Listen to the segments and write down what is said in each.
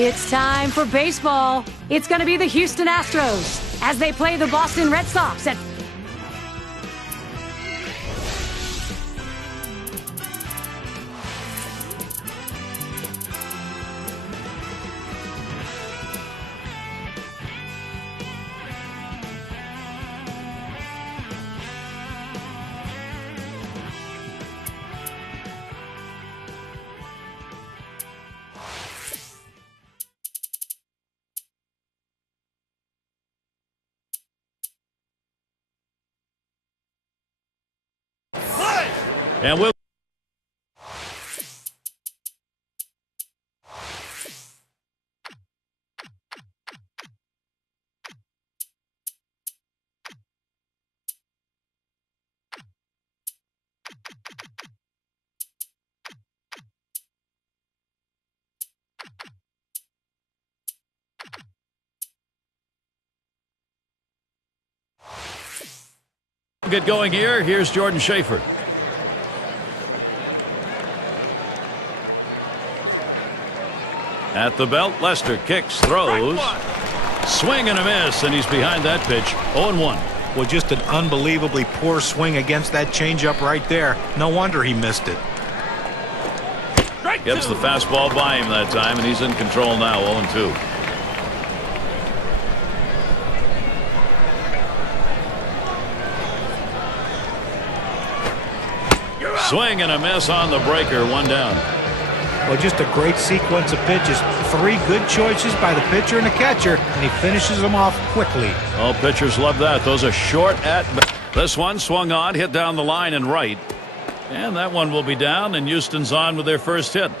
It's time for baseball. It's going to be the Houston Astros as they play the Boston Red Sox at And we'll get going here. Here's Jordan Schaefer. At the belt, Lester kicks, throws, swing and a miss, and he's behind that pitch. 0-1. Well, just an unbelievably poor swing against that changeup right there. No wonder he missed it. Gets the fastball by him that time, and he's in control now. 0-2. Swing and a miss on the breaker. 1 down. Well, just a great sequence of pitches. 3 good choices by the pitcher and the catcher, and he finishes them off quickly. Oh, pitchers love that. Those are short at bat. This one swung on, hit down the line and right. And that one will be down, and Houston's on with their first hit.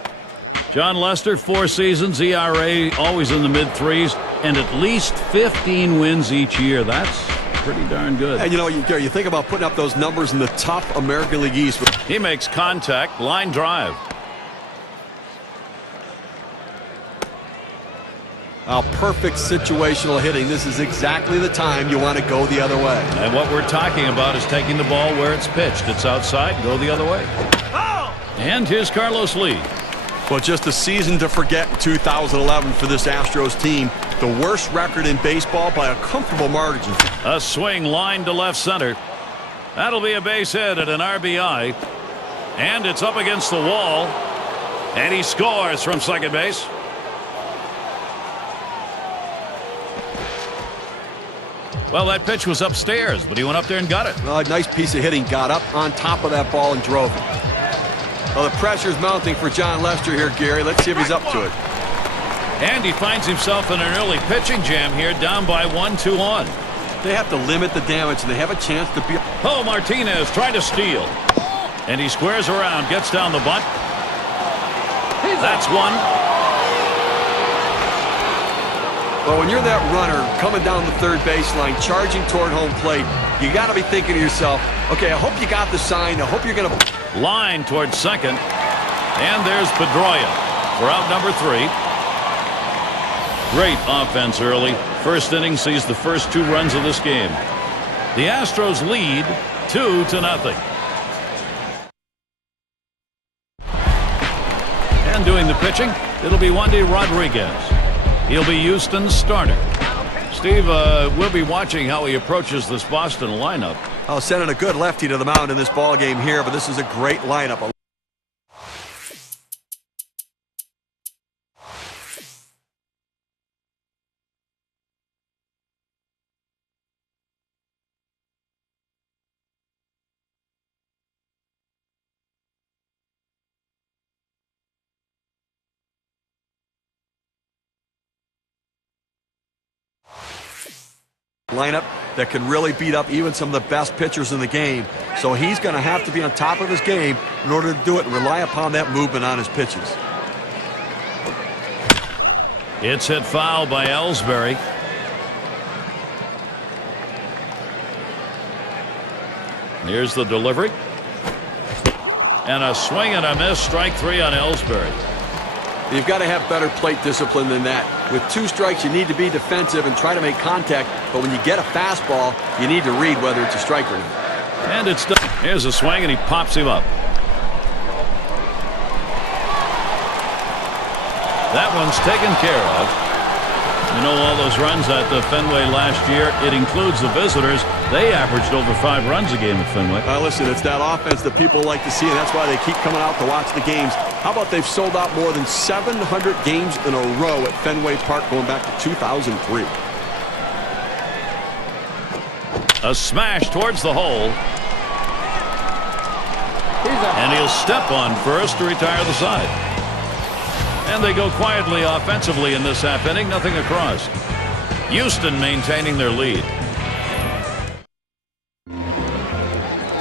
John Lester, 4 seasons, ERA always in the mid-3s, and at least 15 wins each year. That's pretty darn good. And you know, you think about putting up those numbers in the tough American League East. He makes contact, line drive. Perfect situational hitting. This is exactly the time you want to go the other way. And what we're talking about is taking the ball where it's pitched. It's outside, go the other way. And here's Carlos Lee. Well, just a season to forget in 2011 for this Astros team. The worst record in baseball by a comfortable margin. A swing line to left center. That'll be a base hit at an RBI. And it's up against the wall. And he scores from second base. Well, that pitch was upstairs, but he went up there and got it. Well, a nice piece of hitting. Got up on top of that ball and drove it. Well, the pressure's mounting for John Lester here, Gary. Let's see if he's up to it. And he finds himself in an early pitching jam here, down by 1-2 on. They have to limit the damage, and they have a chance to be... Oh, Martinez trying to steal. And he squares around, gets down the bunt. That's one. Well, when you're that runner coming down the third baseline, charging toward home plate, you got to be thinking to yourself, okay, I hope you got the sign. I hope you're going to... Line towards second. And there's Pedroia for out number 3. Great offense early. First inning sees the first 2 runs of this game. The Astros lead 2-0. And doing the pitching, it'll be Wandy Rodriguez. He'll be Houston's starter. Steve, we'll be watching how he approaches this Boston lineup. Oh, sending a good lefty to the mound in this ball game here, but this is a great lineup. Lineup that can really beat up even some of the best pitchers in the game. So he's going to have to be on top of his game in order to do it and rely upon that movement on his pitches. It's hit foul by Ellsbury. Here's the delivery. And a swing and a miss. Strike 3 on Ellsbury. You've got to have better plate discipline than that. With 2 strikes, you need to be defensive and try to make contact. But when you get a fastball, you need to read whether it's a strike or not. And it's done. Here's a swing, and he pops him up. That one's taken care of. You know, all those runs at the Fenway last year, it includes the visitors. They averaged over 5 runs a game at Fenway. Listen, it's that offense that people like to see, and that's why they keep coming out to watch the games. How about they've sold out more than 700 games in a row at Fenway Park going back to 2003. A smash towards the hole. And he'll step on first to retire the side. And they go quietly offensively in this half inning, nothing across. Houston maintaining their lead.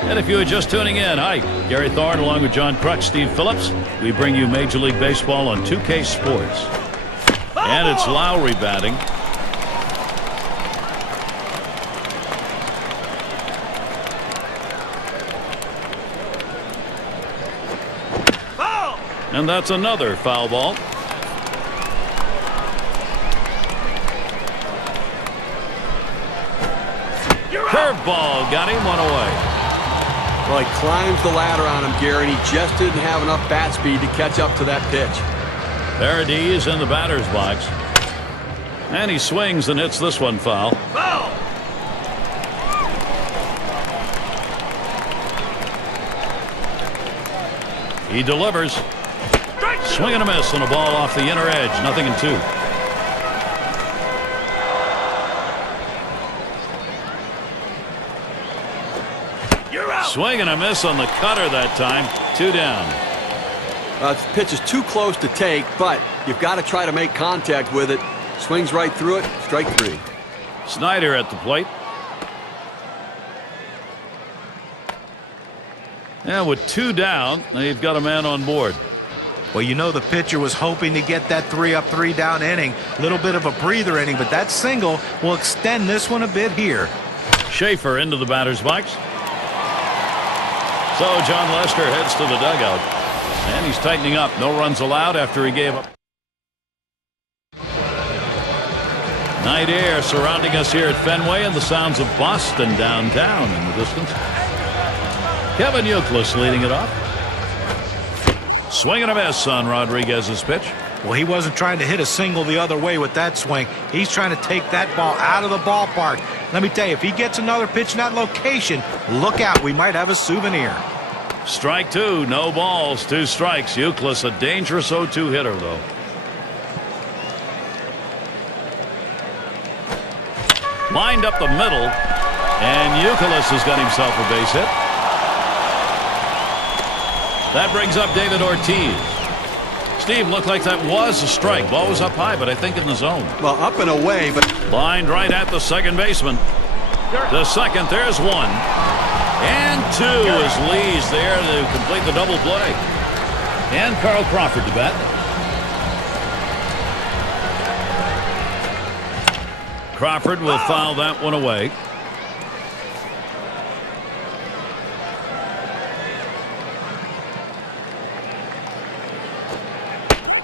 And if you are just tuning in, hi, Gary Thorne along with John Crutch, Steve Phillips. We bring you Major League Baseball on 2K Sports. And it's Lowry batting. And that's another foul ball. Curveball got him one away. Well, he climbs the ladder on him, Gary, and he just didn't have enough bat speed to catch up to that pitch. Paradis in the batter's box. And he swings and hits this one foul. Foul! He delivers. Swing and a miss on a ball off the inner edge. 0-2. Swing and a miss on the cutter that time. 2 down. The pitch is too close to take, but you've got to try to make contact with it. Swings right through it. Strike 3. Snyder at the plate. Yeah, with 2 down, they've got a man on board. Well, you know the pitcher was hoping to get that 3-up, 3-down inning. A little bit of a breather inning, but that single will extend this one a bit here. Schaefer into the batter's box. So John Lester heads to the dugout. And he's tightening up. No runs allowed after he gave up. Night air surrounding us here at Fenway, and the sounds of Boston downtown in the distance. Kevin Youkilis leading it off. Swing and a miss on Rodriguez's pitch. Well, he wasn't trying to hit a single the other way with that swing. He's trying to take that ball out of the ballpark. Let me tell you, if he gets another pitch in that location, look out. We might have a souvenir. Strike 2. No balls. 2 strikes. Youkilis, a dangerous 0-2 hitter, though. Lined up the middle, and Youkilis has got himself a base hit. That brings up David Ortiz. Steve, looked like that was a strike. Ball was up high, but I think in the zone. Well, up and away, but lined right at the second baseman. To second, there's 1. And 2 as Lee's there to complete the double play. And Carl Crawford to bat. Crawford will foul that one away.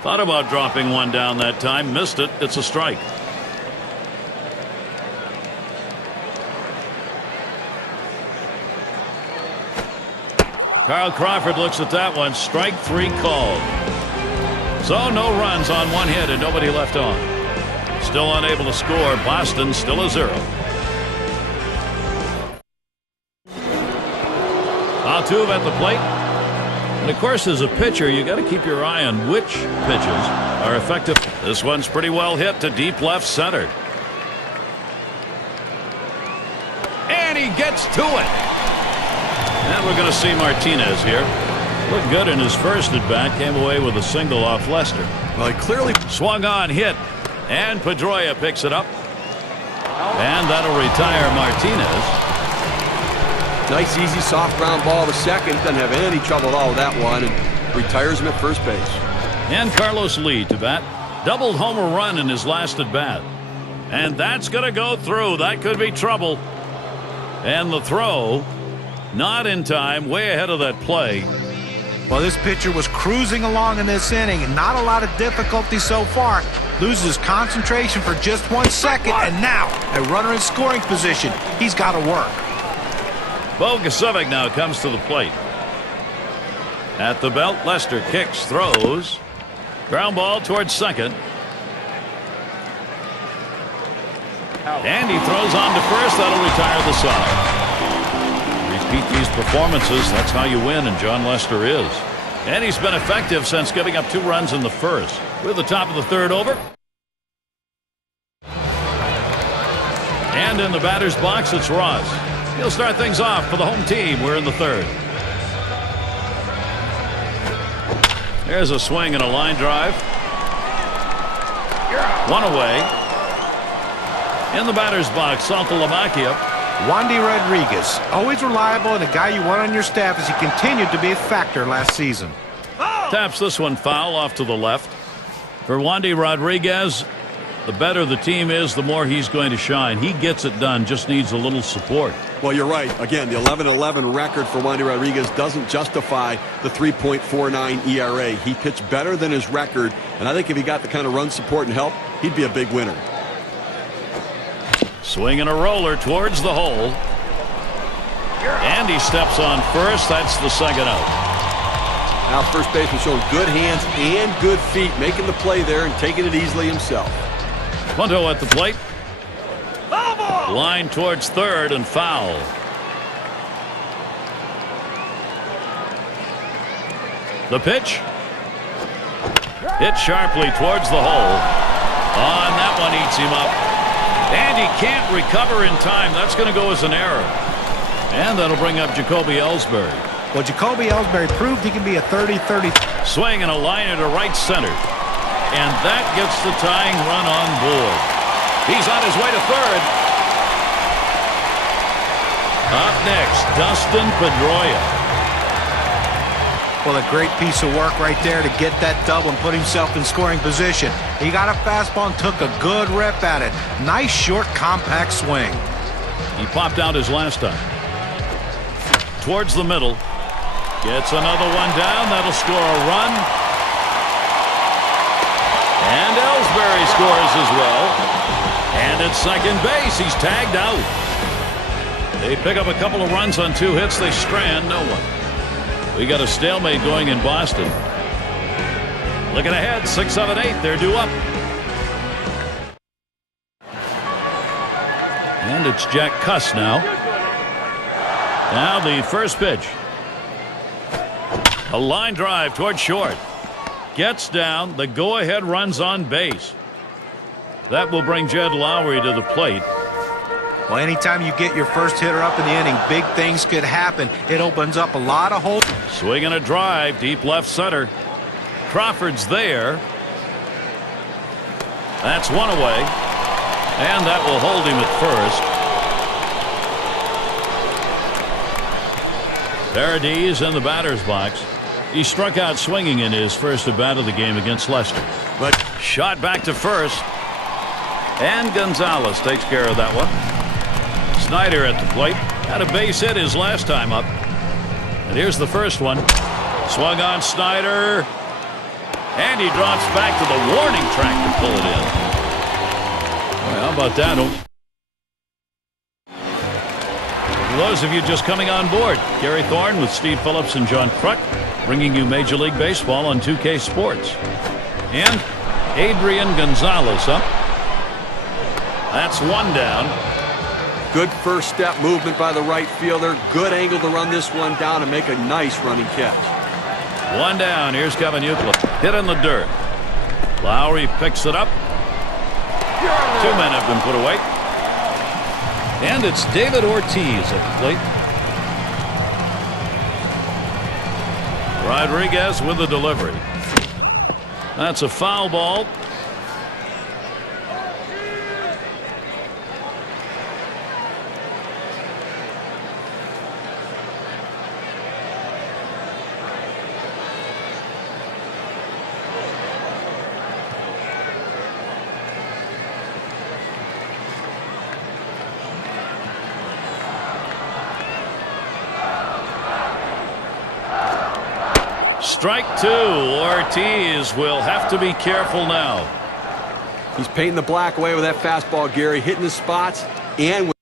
Thought about dropping one down that time. Missed it. It's a strike. Carl Crawford looks at that one. Strike 3 called. So no runs on 1 hit and nobody left on. Still unable to score. Boston still a 0. Altuve at the plate. And of course, as a pitcher, you got to keep your eye on which pitches are effective. This one's pretty well hit to deep left center. And he gets to it. And we're going to see Martinez here. Looked good in his first at bat. Came away with a single off Lester. Well, he clearly swung on, hit. And Pedroia picks it up. And that'll retire Martinez. Nice, easy, soft ground ball to second. Doesn't have any trouble at all with that one. And retires him at first base. And Carlos Lee to bat. Doubled homer run in his last at bat. And that's going to go through. That could be trouble. And the throw, not in time, way ahead of that play. Well, this pitcher was cruising along in this inning. Not a lot of difficulty so far. Loses concentration for just 1 second. And now, a runner in scoring position. He's got to work. Bo Gasiewicz now comes to the plate. At the belt, Lester kicks, throws. Ground ball towards second. And he throws on to first. That'll retire the side. Repeat these performances. That's how you win, and John Lester is. And he's been effective since giving up 2 runs in the first. We're the top of the third over. And in the batter's box, it's Ross. He'll start things off for the home team. We're in the third. There's a swing and a line drive. 1 away. In the batter's box, Saltalamacchia. Wandy Rodriguez, always reliable and a guy you want on your staff as he continued to be a factor last season. Taps this one foul off to the left. For Wandy Rodriguez, the better the team is, the more he's going to shine. He gets it done, just needs a little support. Well, you're right. Again, the 11-11 record for Wandy Rodriguez doesn't justify the 3.49 ERA. He pitched better than his record, and I think if he got the kind of run support and help, he'd be a big winner. Swing and a roller towards the hole. And he steps on first. That's the second out. Now first baseman showing good hands and good feet, making the play there and taking it easily himself. Punto at the plate. Line towards third and foul. The pitch. Hit sharply towards the hole. On that one, eats him up. And he can't recover in time. That's going to go as an error. And that'll bring up Jacoby Ellsbury. Well, Jacoby Ellsbury proved he can be a 30-30. Swing and a liner to right center. And that gets the tying run on board. He's on his way to third. Up next, Dustin Pedroia. Well, a great piece of work right there to get that double and put himself in scoring position. He got a fastball and took a good rip at it. Nice, short, compact swing. He popped out his last time. Towards the middle. Gets another one down. That'll score a run. And Ellsbury scores as well. And at second base, he's tagged out. They pick up a couple of runs on 2 hits. They strand no one. We got a stalemate going in Boston. Looking ahead, 6, 7, 8. They're due up. And it's Jack Kuss now. Now the first pitch. A line drive toward short. Gets down. The go-ahead runs on base. That will bring Jed Lowry to the plate. Well, anytime you get your first hitter up in the inning, big things could happen. It opens up a lot of holes. Swing and a drive, deep left center. Crawford's there. That's 1 away. And that will hold him at first. Paradis in the batter's box. He struck out swinging in his first at bat of the game against Leicester. But shot back to first. And Gonzalez takes care of that one. Snyder at the plate. Had a base hit his last time up. And here's the first one. Swung on Snyder. And he drops back to the warning track to pull it in. Well, how about that? For those of you just coming on board, Gary Thorne with Steve Phillips and John Kruk bringing you Major League Baseball on 2K Sports. And Adrian Gonzalez up. That's 1 down. Good first step movement by the right fielder. Good angle to run this one down and make a nice running catch. 1 down. Here's Kevin Euclid. Hit in the dirt. Lowry picks it up. 2 men have been put away. And it's David Ortiz at the plate. Rodriguez with the delivery. That's a foul ball. Strike 2. Ortiz will have to be careful now. He's painting the black away with that fastball, Gary, hitting the spots and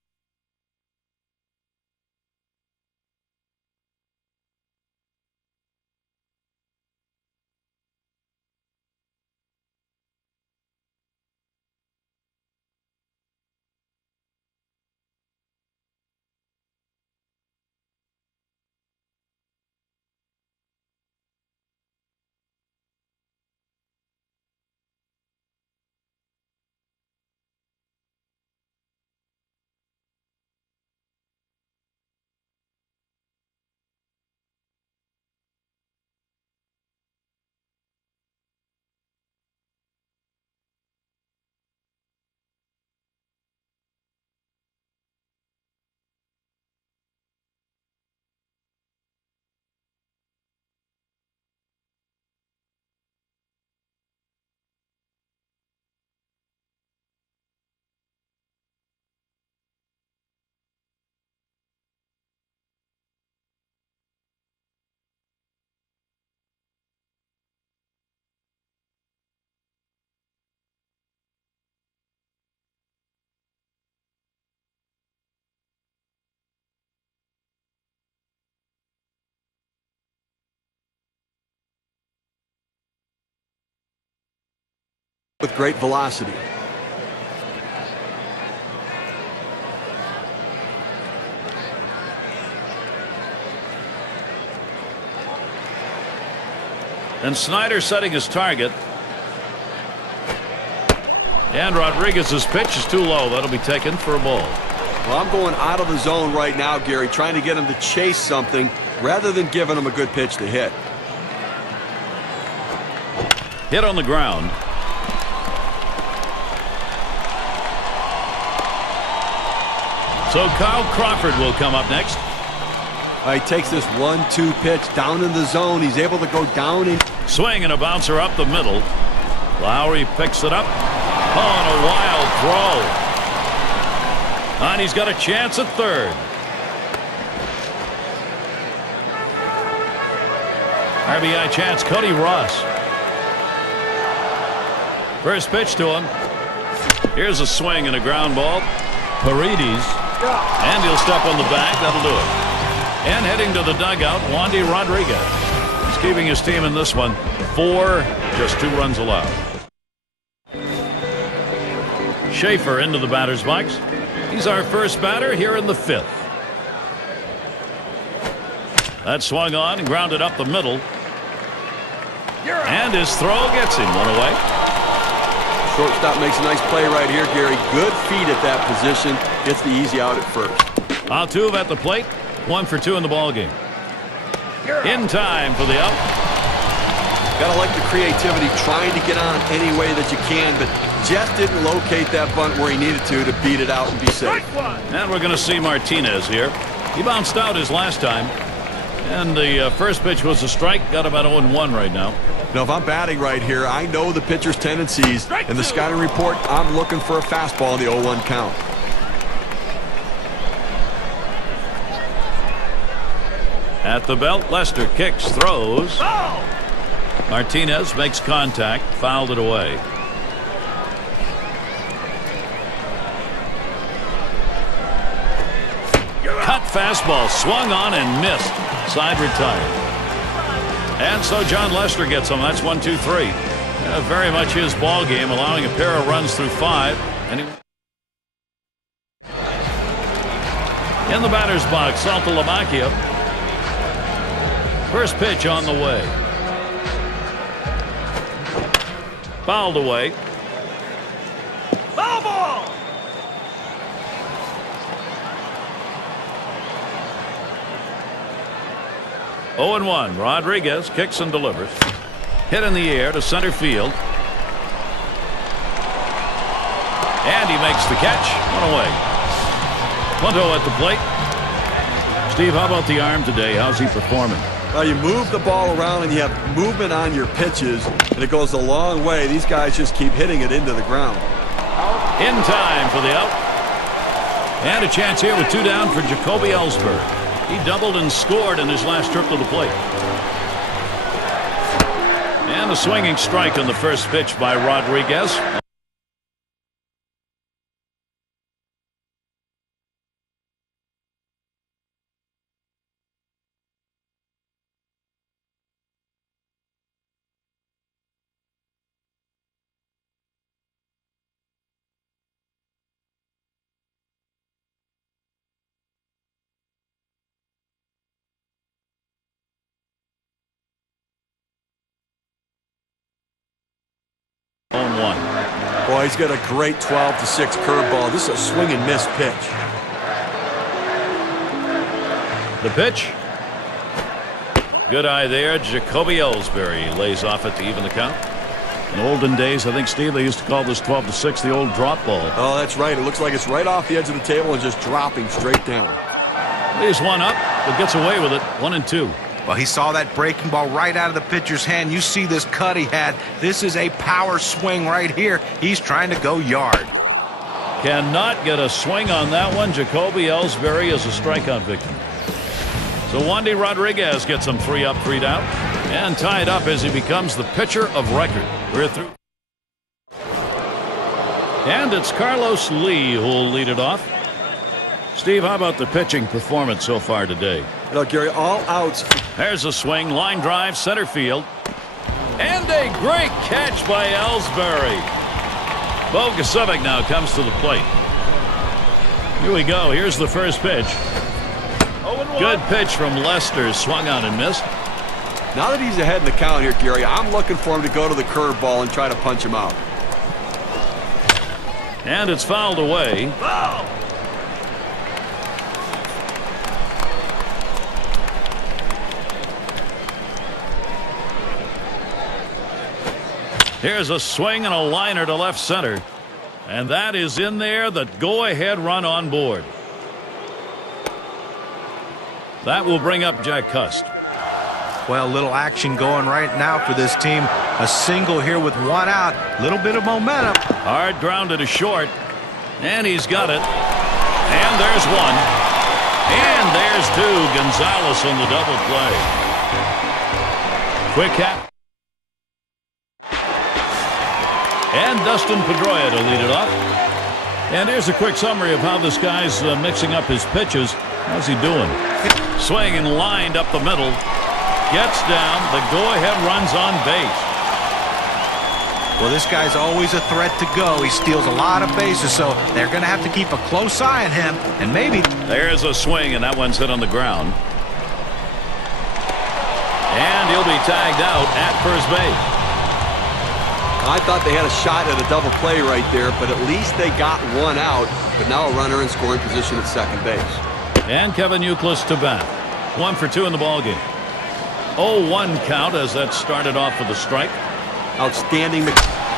with great velocity. And Snyder setting his target. And Rodriguez's pitch is too low. That'll be taken for a ball. Well, I'm going out of the zone right now, Gary, trying to get him to chase something rather than giving him a good pitch to hit. Hit on the ground. So Kyle Crawford will come up next. He takes this 1-2 pitch down in the zone. He's able to go down and swing and a bouncer up the middle. Lowry picks it up. Oh, and a wild throw. And he's got a chance at third. RBI chance, Cody Ross. First pitch to him. Here's a swing and a ground ball. Paredes. And he'll step on the bag. That'll do it. And heading to the dugout, Wandy Rodriguez. He's keeping his team in this one. 4, just 2 runs allowed. Schaefer into the batter's box. He's our first batter here in the 5th. That swung on and grounded up the middle. And his throw gets him one away. Shortstop makes a nice play right here, Gary. Good feet at that position. Gets the easy out at first. Altuve at the plate. 1 for 2 in the ball game. In time for the out. Gotta like the creativity, trying to get on any way that you can, but just didn't locate that bunt where he needed to beat it out and be safe. And we're going to see Martinez here. He bounced out his last time. And the first pitch was a strike. Got about 0-1 right now. Now, if I'm batting right here, I know the pitcher's tendencies. In the scouting report, I'm looking for a fastball in the 0-1 count. At the belt, Lester kicks, throws. Martinez makes contact, fouled it away. Cut fastball, swung on and missed. Side retired. And so John Lester gets him. That's 1-2-3. Very much his ball game, allowing a pair of runs through 5. And in the batter's box, Saltalamacchia. First pitch on the way. Fouled away. Foul ball! Oh and 1. Rodriguez kicks and delivers. Hit in the air to center field. And he makes the catch. One away. Punto at the plate. Steve, how about the arm today? How's he performing? Well, you move the ball around and you have movement on your pitches, and it goes a long way. These guys just keep hitting it into the ground. In time for the out. And a chance here with 2 down for Jacoby Ellsbury. He doubled and scored in his last trip to the plate. And a swinging strike on the first pitch by Rodriguez. Boy, he's got a great 12-6 curveball. This is a swing and miss pitch. The pitch. Good eye there. Jacoby Ellsbury lays off it to even the count. In olden days, I think, Steve, they used to call this 12-6 the old drop ball. Oh, that's right. It looks like it's right off the edge of the table and just dropping straight down. Leaves one up, but gets away with it. 1-2. Well, he saw that breaking ball right out of the pitcher's hand. You see this cut he had. This is a power swing right here. He's trying to go yard. Cannot get a swing on that one. Jacoby Ellsbury is a strikeout victim. So Wandy Rodriguez gets him 3 up, 3 down. And tied up as he becomes the pitcher of record. We're through. And it's Carlos Lee who will lead it off. Steve, how about the pitching performance so far today? You know, Gary, all outs. There's a swing, line drive, center field. And a great catch by Ellsbury. BOSKG now comes to the plate. Here we go. Here's the first pitch. Good pitch from Lester. Swung on and missed. Now that he's ahead in the count here, Gary, I'm looking for him to go to the curveball and try to punch him out. And it's fouled away. Here's a swing and a liner to left center. And that is in there. The go-ahead run on board. That will bring up Jack Cust. Well, little action going right now for this team. A single here with one out. Little bit of momentum. Hard grounded to short. And he's got it. And there's one. And there's two. Gonzalez on the double play. Quick hat. And Dustin Pedroia to lead it off. And here's a quick summary of how this guy's mixing up his pitches. How's he doing? Swing and lined up the middle. Gets down. The go-ahead runs on base. Well, this guy's always a threat to go. He steals a lot of bases, so they're going to have to keep a close eye on him. And maybe... There's a swing, and that one's hit on the ground. And he'll be tagged out at first base. I thought they had a shot at a double play right there, but at least they got one out. But now a runner in scoring position at second base. And Kevin Youkilis to bat. 1 for 2 in the ballgame. 0-1 count as that started off with a strike. Outstanding.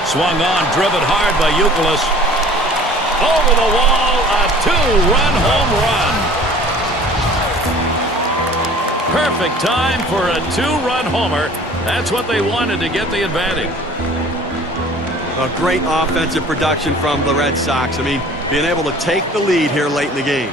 Swung on, driven hard by Youkilis. Over the wall, a 2-run home run. Perfect time for a 2-run homer. That's what they wanted to get the advantage. A great offensive production from the Red Sox. I mean, being able to take the lead here late in the game.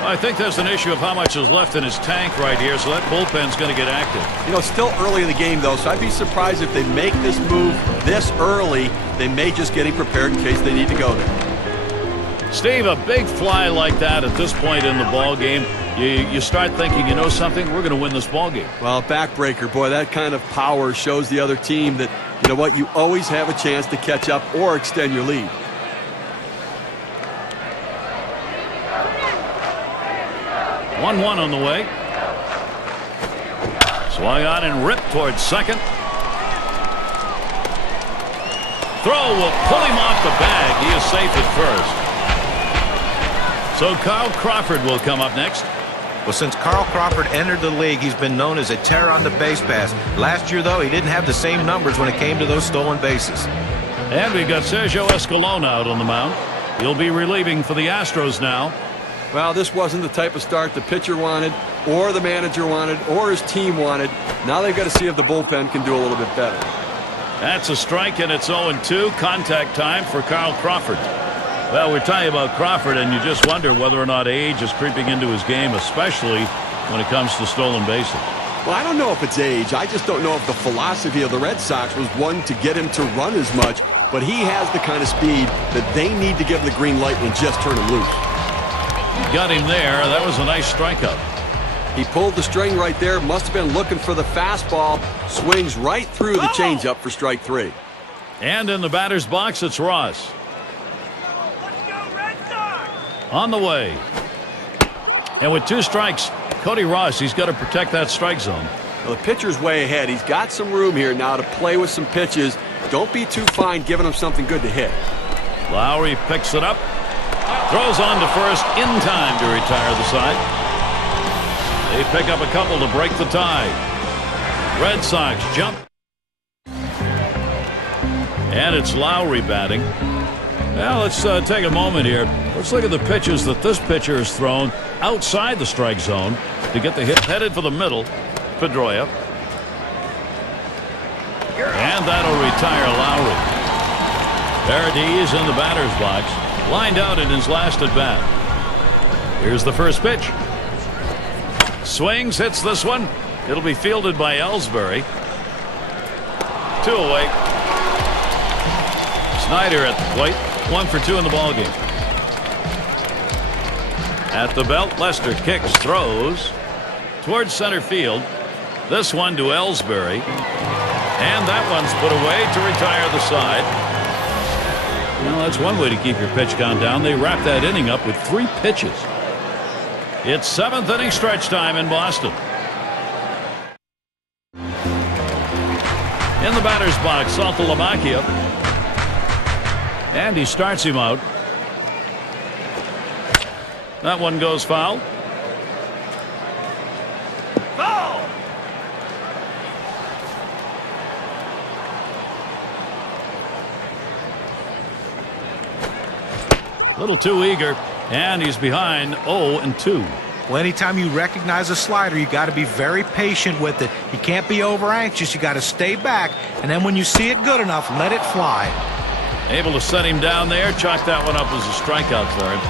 I think there's an issue of how much is left in his tank right here, so that bullpen's going to get active. You know, still early in the game, though, so I'd be surprised if they make this move this early. They may just get him prepared in case they need to go there. Steve, a big fly like that at this point in the ball game, you start thinking, you know something, we're going to win this ball game. Well, backbreaker, boy, that kind of power shows the other team that, you know what, you always have a chance to catch up or extend your lead. One on the way. Swung on and ripped towards second. Throw will pull him off the bag. He is safe at first. So Carl Crawford will come up next. Well, since Carl Crawford entered the league, he's been known as a terror on the base pass. Last year, though, he didn't have the same numbers when it came to those stolen bases. And we've got Sergio Escalona out on the mound. He'll be relieving for the Astros now. Well, this wasn't the type of start the pitcher wanted, or the manager wanted, or his team wanted. Now they've got to see if the bullpen can do a little bit better. That's a strike, and it's 0-2. Contact time for Carl Crawford. Well, we're talking about Crawford, and you just wonder whether or not age is creeping into his game, especially when it comes to stolen bases. Well, I don't know if it's age. I just don't know if the philosophy of the Red Sox was one to get him to run as much, but he has the kind of speed that they need to give him the green light and just turn him loose. Got him there. That was a nice strikeout. He pulled the string right there. Must have been looking for the fastball. Swings right through the changeup for strike 3. And in the batter's box, it's Ross. On the way. And with 2 strikes, Cody Ross, he's got to protect that strike zone. Well, the pitcher's way ahead. He's got some room here now to play with some pitches. Don't be too fine giving him something good to hit. Lowry picks it up. Throws on to first in time to retire the side. They pick up a couple to break the tie. Red Sox jump. And it's Lowry batting. Now let's take a moment here. Let's look at the pitches that this pitcher has thrown outside the strike zone to get the hit. Headed for the middle. Pedroia. And that'll retire Lowry. Paradis in the batter's box. Lined out in his last at bat. Here's the first pitch. Swings, hits this one. It'll be fielded by Ellsbury. 2 away. Snyder at the plate. 1 for 2 in the ballgame. At the belt, Lester kicks, throws towards center field. This one to Ellsbury. And that one's put away to retire the side. Well, that's one way to keep your pitch count down. They wrap that inning up with 3 pitches. It's 7th inning stretch time in Boston. In the batter's box, Saltalamakia. And he starts him out. That one goes foul. Foul! A little too eager, and he's behind 0-2. Well, anytime you recognize a slider, you got to be very patient with it. You can't be over anxious. You got to stay back, and then when you see it good enough, let it fly. Able to set him down there, chalk that one up as a strikeout for him.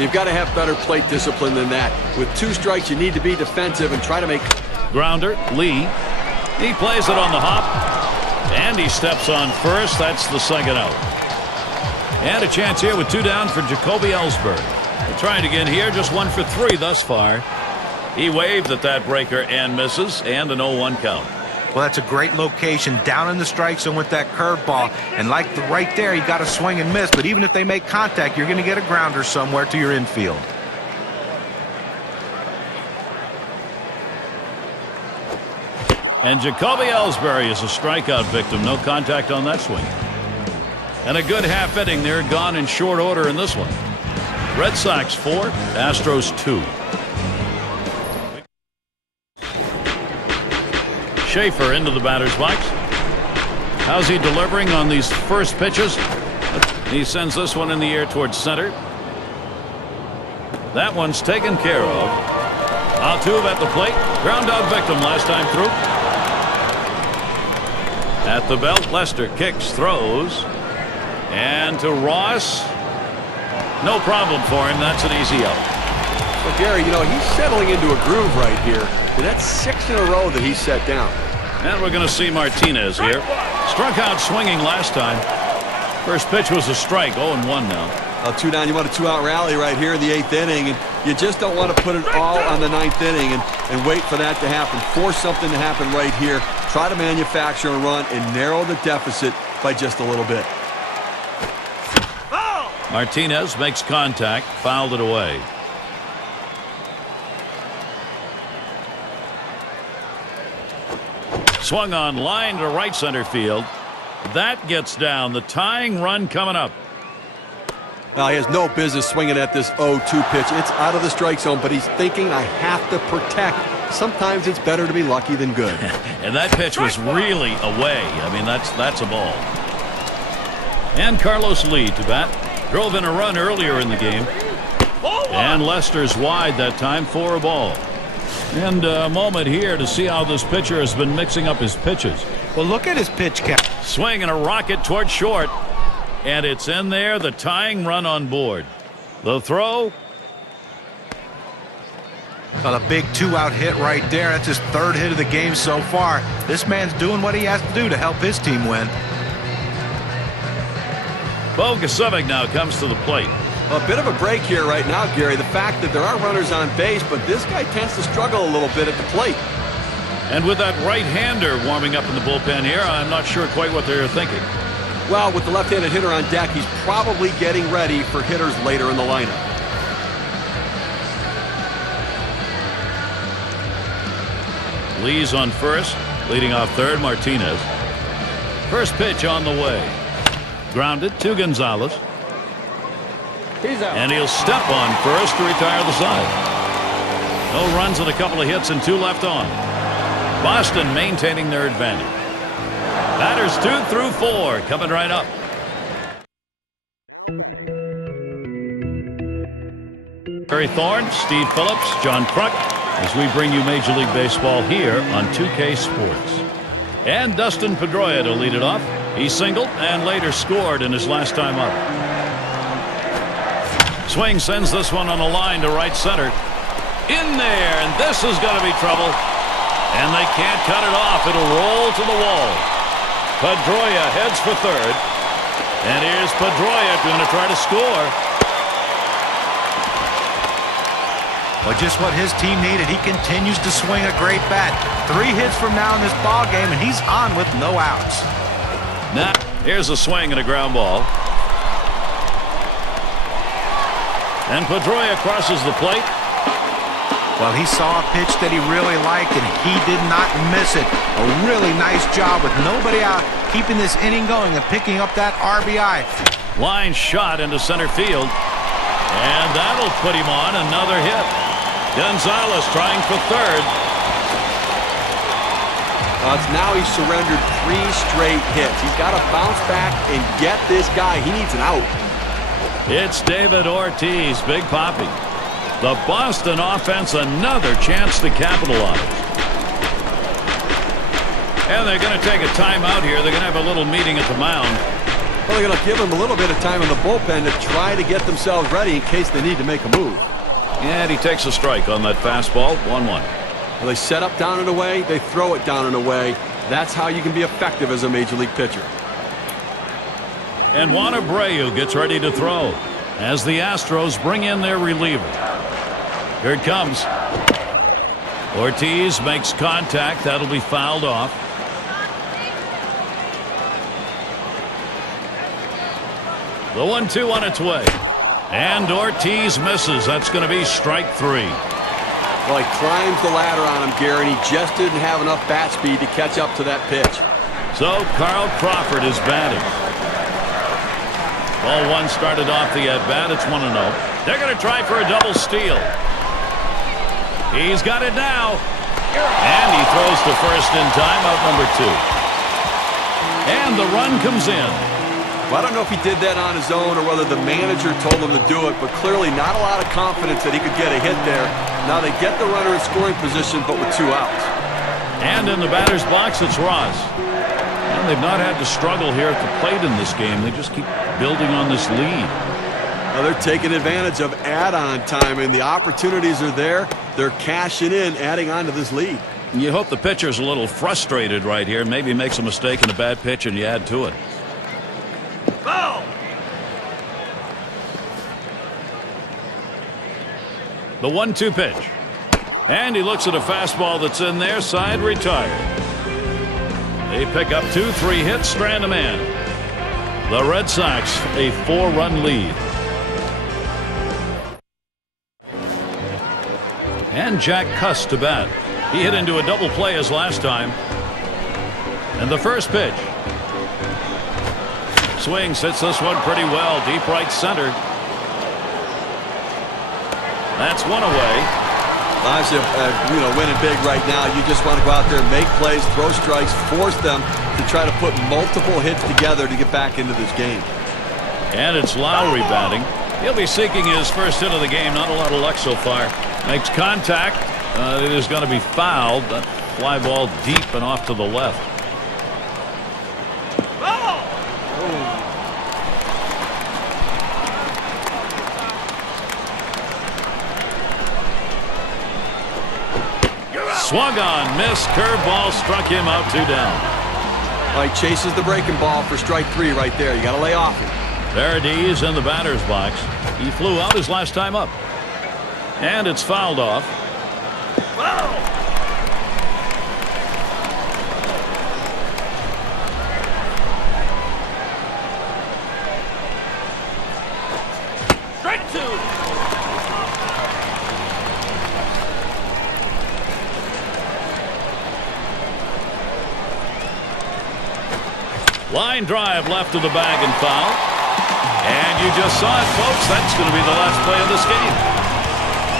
You've got to have better plate discipline than that. With 2 strikes, you need to be defensive and try to make... Grounder, Lee. He plays it on the hop, and he steps on first. That's the second out. And a chance here with 2 down for Jacoby Ellsbury. Trying again here, just 1 for 3 thus far. He waved at that breaker and misses, and an 0-1 count. Well, that's a great location down in the strike zone with that curveball. And like right there, you got to swing and miss. But even if they make contact, you're going to get a grounder somewhere to your infield. And Jacoby Ellsbury is a strikeout victim. No contact on that swing. And a good half inning there, gone in short order in this one. Red Sox 4, Astros 2. Schaefer into the batter's box. How's he delivering on these first pitches? He sends this one in the air towards center. That one's taken care of. Altuve at the plate. Ground out victim last time through. At the belt, Lester kicks, throws. And to Ross. No problem for him. That's an easy out. Well, Gary, you know, he's settling into a groove right here. And that's 6 in a row that he's set down. And we're going to see Martinez here. Struck out swinging last time. First pitch was a strike. 0-1 now. 2 down. You want a 2-out rally right here in the 8th inning. And you just don't want to put it all on the 9th inning and wait for that to happen. Force something to happen right here. Try to manufacture a run and narrow the deficit by just a little bit. Martinez makes contact, fouled it away. Swung on line to right center field. That gets down. The tying run coming up. Now, he has no business swinging at this 0-2 pitch. It's out of the strike zone, but he's thinking, I have to protect. Sometimes it's better to be lucky than good. And that pitch was really away. I mean, that's a ball. And Carlos Lee to bat. Drove in a run earlier in the game. And Lester's wide that time for a ball. And a moment here to see how this pitcher has been mixing up his pitches. Well, look at his pitch count. Swing and a rocket toward short. And it's in there, the tying run on board. The throw. Well, a big 2-out hit right there. That's his 3rd hit of the game so far. This man's doing what he has to do to help his team win. BOSKG now comes to the plate. A bit of a break here right now, Gary. The fact that there are runners on base, but this guy tends to struggle a little bit at the plate. And with that right-hander warming up in the bullpen here, I'm not sure quite what they're thinking. Well, with the left-handed hitter on deck, he's probably getting ready for hitters later in the lineup. Lee's on first, leading off third, Martinez. First pitch on the way. Grounded to Gonzalez. He's out. And he'll step on first to retire the side. No runs and a couple of hits and 2 left on. Boston maintaining their advantage. Batters 2 through 4 coming right up. Barry Thorne, Steve Phillips, John Kruk, as we bring you Major League Baseball here on 2K Sports. And Dustin Pedroia to lead it off. He singled and later scored in his last time up. Swing sends this one on a line to right center. In there, and this is going to be trouble. And they can't cut it off. It'll roll to the wall. Pedroia heads for third. And here's Pedroia going to try to score. Well, just what his team needed. He continues to swing a great bat. 3 hits from now in this ball game, and he's on with no outs. Now, here's a swing and a ground ball. And Pedroia crosses the plate. Well, he saw a pitch that he really liked, and he did not miss it. A really nice job with nobody out, keeping this inning going and picking up that RBI. Line shot into center field. And that'll put him on another hit. Gonzalez trying for third. Now he's surrendered 3 straight hits. He's got to bounce back and get this guy. He needs an out. It's David Ortiz, Big Papi. The Boston offense, another chance to capitalize. And they're going to take a timeout here. They're going to have a little meeting at the mound. Well, they're going to give him a little bit of time in the bullpen to try to get themselves ready in case they need to make a move. And he takes a strike on that fastball. 1-1. Well, they set up down and away. They throw it down and away. That's how you can be effective as a major league pitcher. And Juan Abreu gets ready to throw as the Astros bring in their reliever. Here it comes. Ortiz makes contact. That'll be fouled off. The 1-2 on its way. And Ortiz misses. That's going to be strike 3. Well, he climbs the ladder on him, Gary, and he just didn't have enough bat speed to catch up to that pitch. So Carl Crawford is batting. Ball 1 started off the at-bat. It's 1-0. They're going to try for a double steal. He's got it now. And he throws to first in time, out number 2. And the run comes in. Well, I don't know if he did that on his own or whether the manager told him to do it, but clearly not a lot of confidence that he could get a hit there. Now they get the runner in scoring position, but with 2 outs. And in the batter's box, it's Ross. And they've not had to struggle here at the plate in this game. They just keep building on this lead. Now they're taking advantage of add-on time, and the opportunities are there. They're cashing in, adding on to this lead. You hope the pitcher's a little frustrated right here. Maybe makes a mistake in a bad pitch and you add to it. The 1-2 pitch. And he looks at a fastball that's in there. Side retired. They pick up 2-3 hits, strand a man. The Red Sox a 4-run lead. And Jack Cuss to bat. He hit into a double play as last time. And the first pitch. Swings, hits this one pretty well. Deep right center. That's one away. Obviously, winning big right now. You just want to go out there and make plays, throw strikes, force them to try to put multiple hits together to get back into this game. And it's Lowry batting. He'll be seeking his first hit of the game. Not a lot of luck so far. Makes contact. It is going to be fouled. That fly ball deep and off to the left. Swung on, missed, curveball, struck him out, 2 down. He chases the breaking ball for strike 3 right there. You got to lay off him. Verdes in the batter's box. He flew out his last time up. And it's fouled off. Strike 2. Line drive left of the bag and foul. And you just saw it, folks. That's going to be the last play of this game.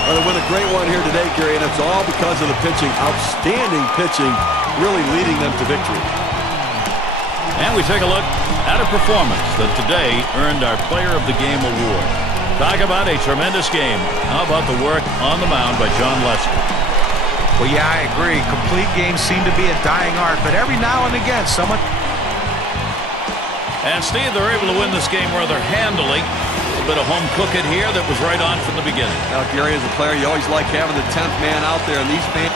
Well, they win a great one here today, Gary, and it's all because of the pitching. Outstanding pitching, really leading them to victory. And we take a look at a performance that today earned our Player of the Game award. Talk about a tremendous game. How about the work on the mound by John Lester? Well, yeah, I agree. Complete games seem to be a dying art, but every now and again, someone... And Steve, they're able to win this game rather handily. A bit of home cooking here that was right on from the beginning. Now, Gary, as a player, you always like having the 10th man out there, and these fans...